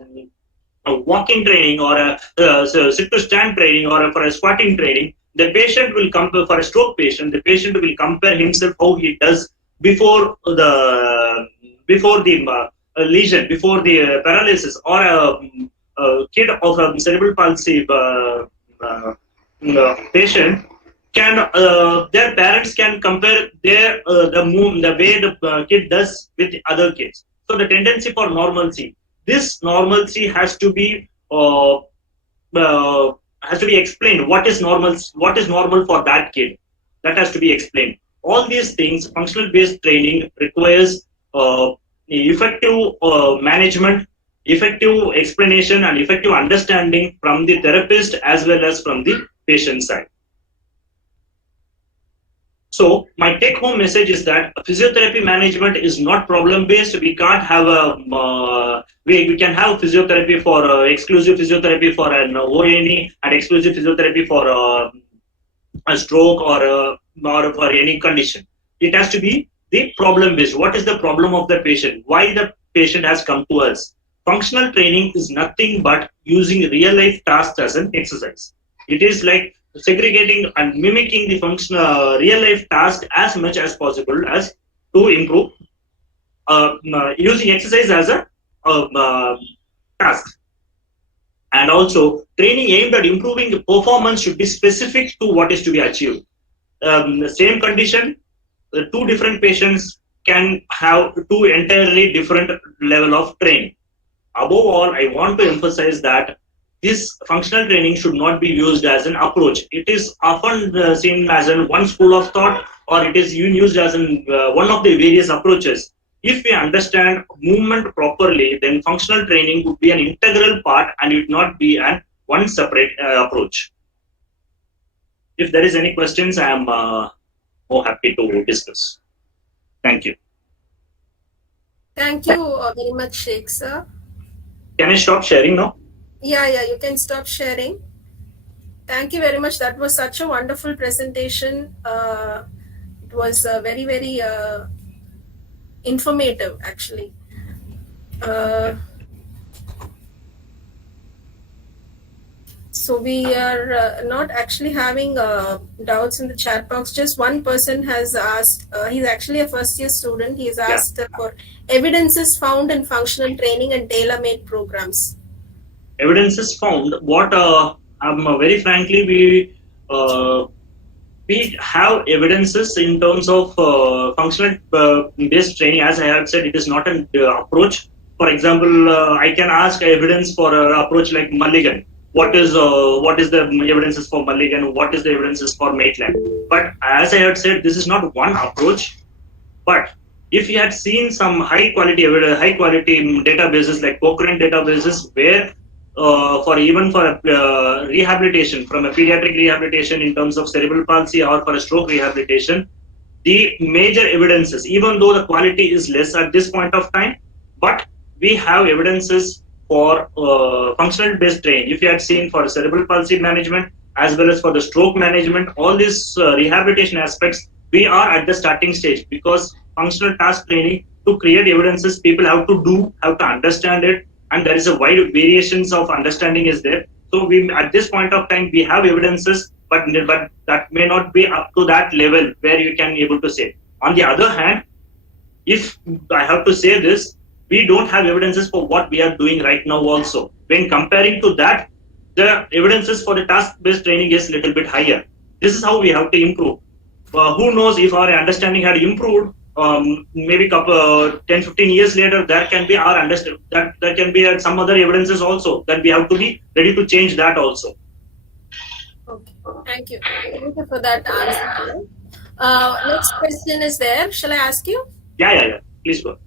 walking training or a sit to stand training or for a squatting training, the patient will compare. For a stroke patient, the patient will compare himself how he does before the lesion, before the paralysis, or a kid of a cerebral palsy patient can their parents can compare their the way the kid does with other kids. So the tendency for normalcy. This normalcy has to be explained. What is normal for that kid? That has to be explained. All these things, functional based training requires effective management, effective explanation, and effective understanding from the therapist as well as from the patient side. So my take-home message is that physiotherapy management is not problem-based. We can't have we can have physiotherapy for exclusive physiotherapy for an ONE and exclusive physiotherapy for a stroke or for any condition. It has to be the problem-based. What is the problem of the patient? Why the patient has come to us? Functional training is nothing but using real-life tasks as an exercise. It is like segregating and mimicking the functional real-life task as much as possible as to improve using exercise as a task. And also, training aimed at improving the performance should be specific to what is to be achieved. The same condition, two different patients can have two entirely different level of training. Above all, I want to emphasize that this functional training should not be used as an approach. It is often seen as one school of thought, or it is used as one of the various approaches. If we understand movement properly, then functional training would be an integral part and it would not be one separate approach. If there is any questions, I am more happy to discuss. Thank you. Thank you very much, Sheikh sir. Can I stop sharing now? Yeah, you can stop sharing. Thank you very much. That was such a wonderful presentation. It was very, very informative, actually. So we are not actually having doubts in the chat box. Just one person has asked, he's actually a first year student. He's asked for evidences found in functional training and tailor-made programs. Evidences found. What very frankly, we have evidences in terms of functional based training. As I had said, it is not an approach. For example, I can ask evidence for an approach like Mulligan. what is the evidences for Mulligan, what is the evidences for Maitland. But as I had said, this is not one approach. But if you had seen some high quality databases like Cochrane databases, where for rehabilitation, from a pediatric rehabilitation in terms of cerebral palsy or for a stroke rehabilitation, the major evidences, even though the quality is less at this point of time, but we have evidences for functional based training. If you had seen for cerebral palsy management as well as for the stroke management, all these rehabilitation aspects, we are at the starting stage, because functional task training, to create evidences, people have to understand it, and there is a wide variations of understanding is there. So we, at this point of time, we have evidences, but that may not be up to that level where you can be able to say. On the other hand, if I have to say this, we don't have evidences for what we are doing right now also. When comparing to that, the evidences for the task-based training is a little bit higher. This is how we have to improve. Who knows, if our understanding had improved, maybe 10-15 years later, there can be our understanding, that there can be some other evidences also, that we have to be ready to change that also. Okay, thank you. Thank you for that answer. Next question is there. Shall I ask you? Yeah. Please go.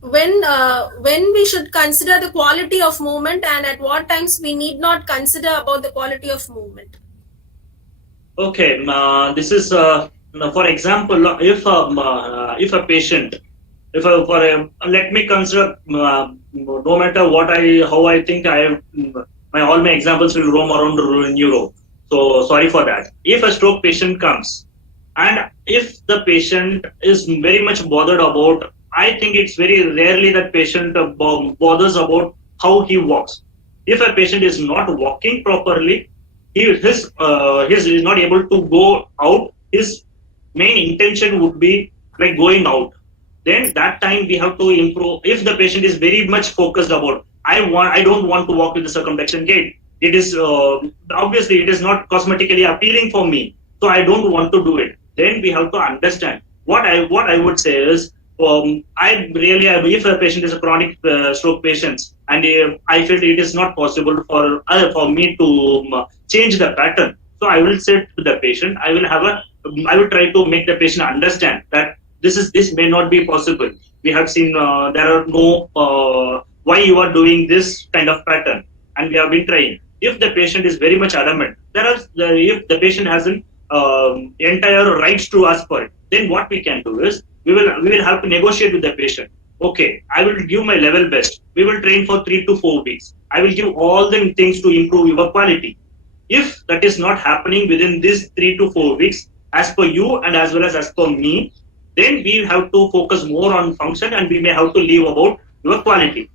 When we should consider the quality of movement, and at what times we need not consider about the quality of movement? Okay, this is for example, if a patient, let me consider, no matter how I think all my examples will roam around neuro. So sorry for that. If a stroke patient comes, and if the patient is very much bothered about, I think it's very rarely that patient bothers about how he walks. If a patient is not walking properly, he is not able to go out, his main intention would be like going out. Then that time we have to improve. If the patient is very much focused about, I don't want to walk with the circumflexion gait. It is obviously it is not cosmetically appealing for me, so I don't want to do it. Then we have to understand what I would say is, if a patient is a chronic stroke patient, and I feel it is not possible for me to change the pattern, so I will say to the patient, I will try to make the patient understand that this may not be possible. We have seen there are no why you are doing this kind of pattern, and we have been trying. If the patient is very much adamant, if the patient has an entire rights to ask for it, then what we can do is we will have to negotiate with the patient. Okay, I will give my level best. We will train for 3 to 4 weeks. I will give all the things to improve your quality. If that is not happening within these 3 to 4 weeks, as per you and as well as per me, then we have to focus more on function, and we may have to leave about your quality.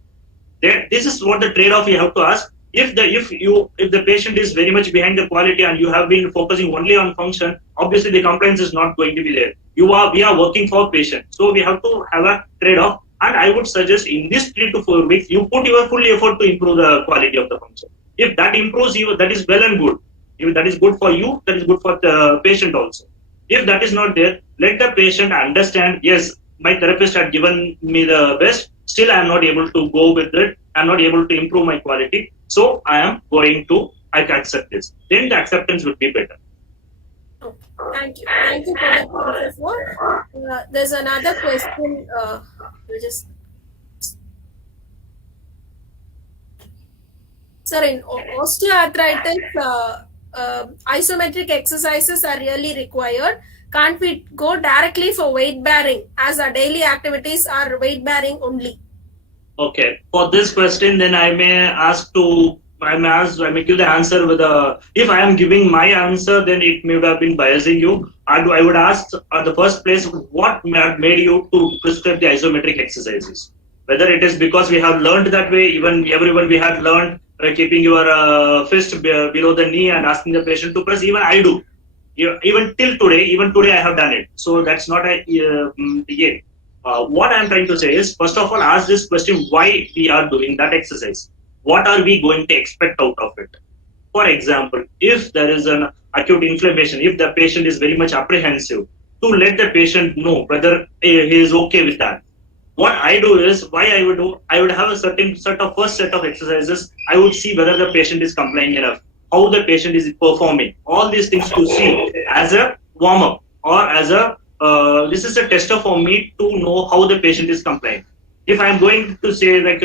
This is what the trade-off you have to ask. If the patient is very much behind the quality and you have been focusing only on function, obviously the compliance is not going to be there. We are working for patient, so we have to have a trade-off. And I would suggest in this 3 to 4 weeks, you put your full effort to improve the quality of the function. If that improves you, that is well and good. If that is good for you, that is good for the patient also. If that is not there, let the patient understand, yes, my therapist had given me the best, still I am not able to go with it, I am not able to improve my quality, so I can accept this. Then the acceptance would be better. Okay, thank you. Thank you for that, Professor. There's another question. Sir, in osteoarthritis, isometric exercises are really required. Can't we go directly for weight bearing, as our daily activities are weight bearing only? Okay, for this question, then I may give the answer with if I am giving my answer, then it may have been biasing you. I would ask at the first place, what made you to prescribe the isometric exercises? Whether it is because we have learned that way, even everyone we have learned keeping your fist below the knee and asking the patient to press. Even I do. Even today I have done it. So that's not a what I'm trying to say is, first of all, ask this question: why we are doing that exercise? What are we going to expect out of it? For example, if there is an acute inflammation, if the patient is very much apprehensive, to let the patient know whether he is okay with that. what I do is, I would have a certain first set of exercises. I would see whether the patient is complying enough, how the patient is performing, all these things to see as a warm up, or as a this is a tester for me to know how the patient is complying. If I'm going to say like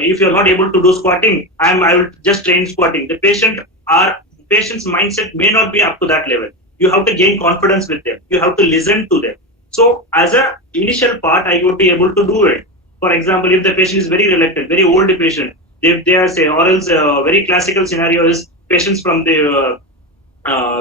if you're not able to do squatting, I will just train squatting. The patient's mindset may not be up to that level. You have to gain confidence with them. You have to listen to them. So as a initial part, I would be able to do it. For example, if the patient is very reluctant, very old patient, if they are say, or else very classical scenario is patients from the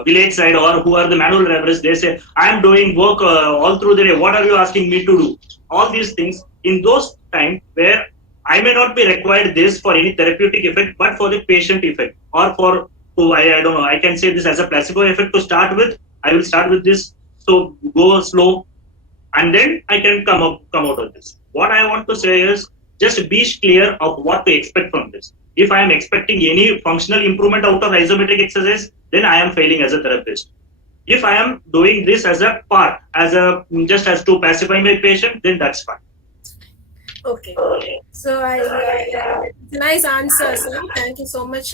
village side or who are the manual laborers, they say, I am doing work all through the day. What are you asking me to do? All these things in those times where I may not be required this for any therapeutic effect, but for the patient effect, or for I don't know. I can say this as a placebo effect to start with. I will start with this. So go slow, and then I can come out of this. What I want to say is just be clear of what to expect from this. If I am expecting any functional improvement out of isometric exercise, then I am failing as a therapist. If I am doing this as a part, just as to pacify my patient, then that's fine. Okay. So nice answer, sir. Thank you so much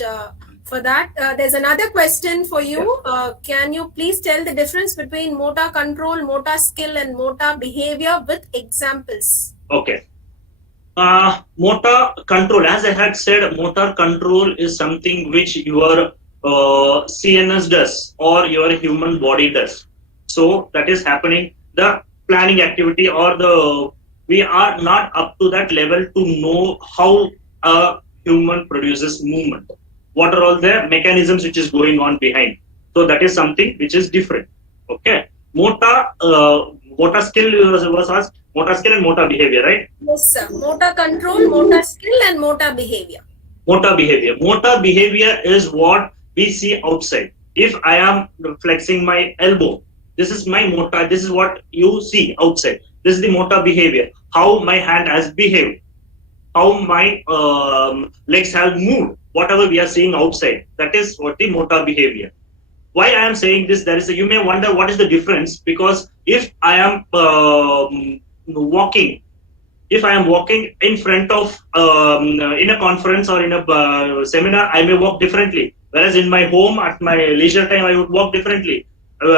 for that. There's another question for you. Can you please tell the difference between motor control, motor skill, and motor behavior with examples? Okay. Motor control, as I had said, motor control is something which your CNS does or your human body does. So that is happening. The planning activity or we are not up to that level to know how a human produces movement. What are all the mechanisms which is going on behind? So that is something which is different. Okay. Motor skill was asked. Motor skill and motor behavior, right? Yes, sir. Motor control, motor skill, and motor behavior. Motor behavior. Motor behavior is what we see outside. If I am flexing my elbow, this is my motor. This is what you see outside. This is the motor behavior. How my hand has behaved. How my legs have moved. Whatever we are seeing outside. That is what the motor behavior. Why I am saying this, you may wonder what is the difference, because if I am walking in front of in a conference or in a seminar, I may walk differently, whereas in my home at my leisure time I would walk differently.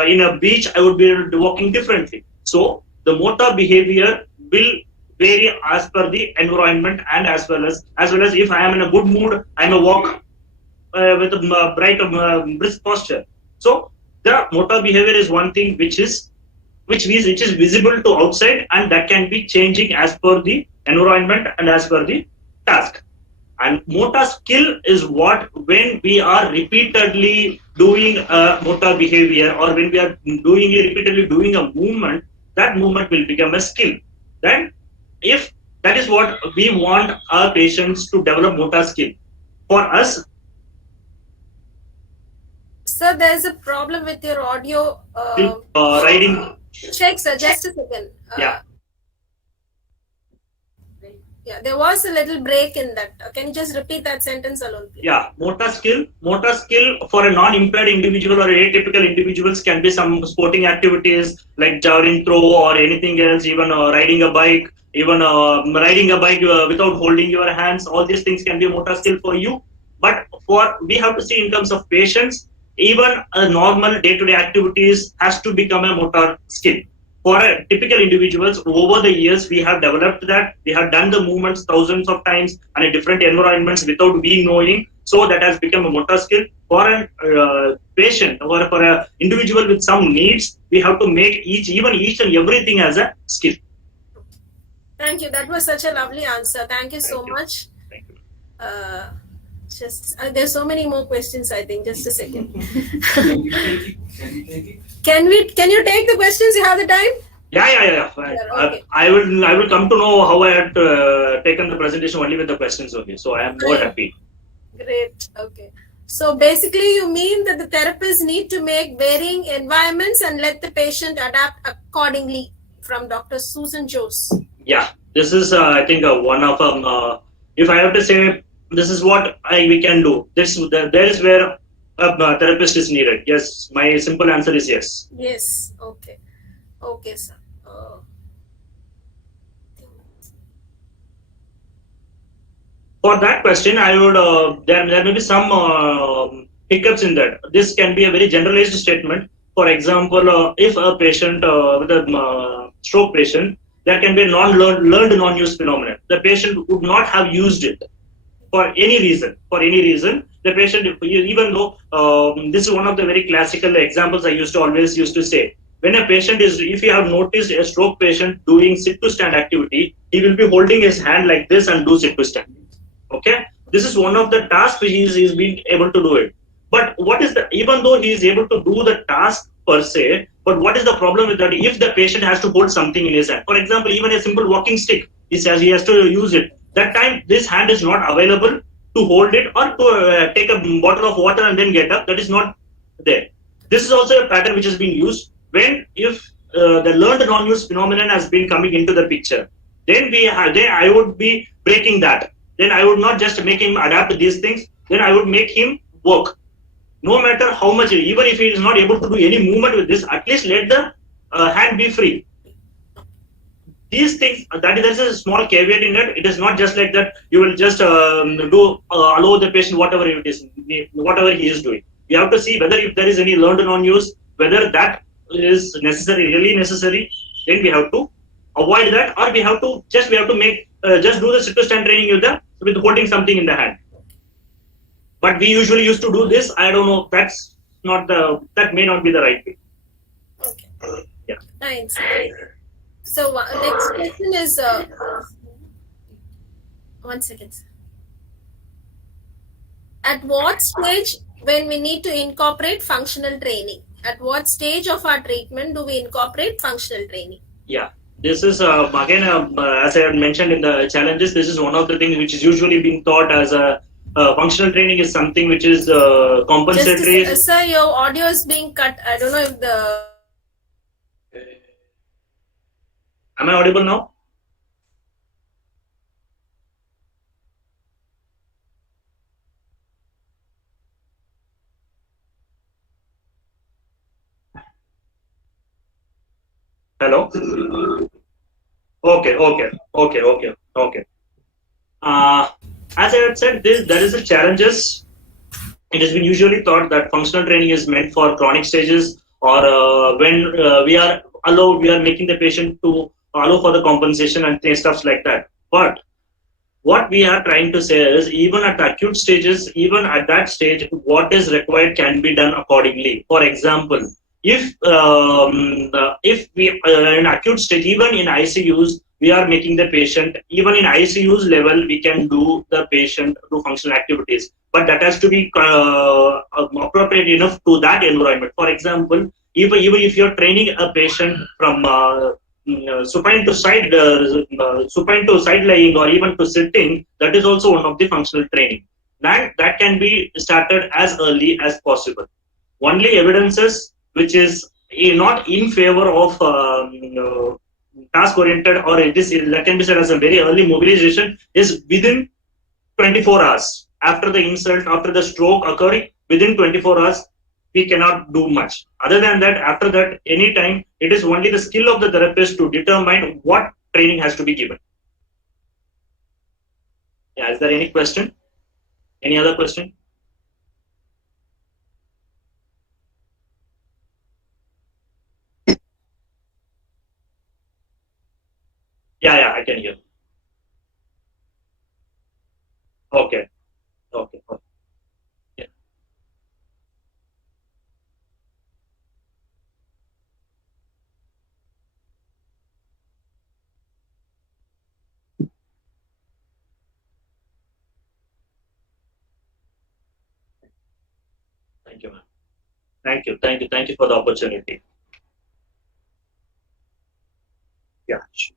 In a beach I would be walking differently. So the motor behavior will vary as per the environment, and as well as if I am in a good mood, I may walk with a bright brisk posture. So the motor behavior is one thing which is visible to outside, and that can be changing as per the environment and as per the task. And motor skill is what, when we are repeatedly doing a motor behavior, or when we are repeatedly doing a movement, that movement will become a skill. Then if that is what we want our patients to develop motor skill. For us, Sir, there's a problem with your audio. riding. Check, sir. Just a second. Yeah. Yeah, there was a little break in that. Can you just repeat that sentence alone, please? Yeah, motor skill for a non-impaired individual or atypical individuals can be some sporting activities like javelin throw or anything else, even riding a bike, without holding your hands. All these things can be motor skill for you. But we have to see in terms of patients, even a normal day-to-day activities has to become a motor skill. For typical individuals, over the years, we have developed that. We have done the movements thousands of times and in different environments without we knowing. So that has become a motor skill. For a patient or for an individual with some needs, we have to make each and everything as a skill. Thank you. That was such a lovely answer. Thank you so much. Thank you. There's so many more questions, I think. Just a second. Can you take it? Can you take the questions? You have the time? Yeah. Okay. I will come to know how I had taken the presentation only with the questions only. So I am more happy. Great. Okay. So basically, you mean that the therapists need to make varying environments and let the patient adapt accordingly, from Dr. Susan Jose. Yeah, this is I think one of if I have to say, this is what we can do. There is where a therapist is needed. Yes, my simple answer is yes. Yes. Okay, sir. For that question, I would there may be some hiccups in that. This can be a very generalized statement. For example, if a patient with a stroke patient, there can be a learned non-use phenomenon. The patient would not have used it for any reason. For any reason, the patient, even though this is one of the very classical examples I always used to say. When a patient is, if you have noticed a stroke patient doing sit to stand activity, he will be holding his hand like this and do sit to stand. Okay, this is one of the tasks which he is being able to do it. But what is the, even though he is able to do the task per se, but what is the problem with that? If the patient has to hold something in his hand, for example, even a simple walking stick, he says he has to use it. That time, this hand is not available to hold it or to take a bottle of water and then get up. That is not there. This is also a pattern which has been used when, if the learned non-use phenomenon has been coming into the picture, then I would be breaking that. Then I would not just make him adapt to these things. Then I would make him work. No matter how much, even if he is not able to do any movement with this, at least let the hand be free. These things, that is a small caveat in it. It is not just like that. You will just allow the patient whatever he is doing. You have to see whether if there is any learned non-use, whether that is necessary, really necessary. Then we have to avoid that, or we have to make just do the sit to stand training with holding something in the hand. But we usually used to do this. I don't know. That may not be the right way. Okay. Yeah. Thanks. So next question is 1 second. At what stage when we need to incorporate functional training? At what stage of our treatment do we incorporate functional training? Yeah. This is again, as I had mentioned in the challenges, this is one of the things which is usually being taught as a functional training is something which is compensatory. Sir, your audio is being cut. I don't know if the... Am I audible now? Hello? Okay. As I had said, there is a challenges. It has been usually thought that functional training is meant for chronic stages, or when we are making the patient to allow for the compensation and stuff like that. But what we are trying to say is, even at acute stages, even at that stage, what is required can be done accordingly. For example, if we in acute stage, even in ICUs, we are making the patient, even in ICUs level, we can do the patient do functional activities, but that has to be appropriate enough to that environment. For example, even if you're training a patient from supine to side lying or even to sitting, that is also one of the functional training. That can be started as early as possible. Only evidences which is not in favor of task oriented, or that can be said as a very early mobilization, is within 24 hours after the insult, after the stroke occurring. Within 24 hours we cannot do much. Other than that, after that, anytime, it is only the skill of the therapist to determine what training has to be given. Yeah, is there any question? Any other question? Yeah, I can hear. Okay. Yeah. Thank you, ma'am. Thank you for the opportunity. Yeah. Sure.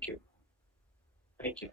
Thank you. Thank you.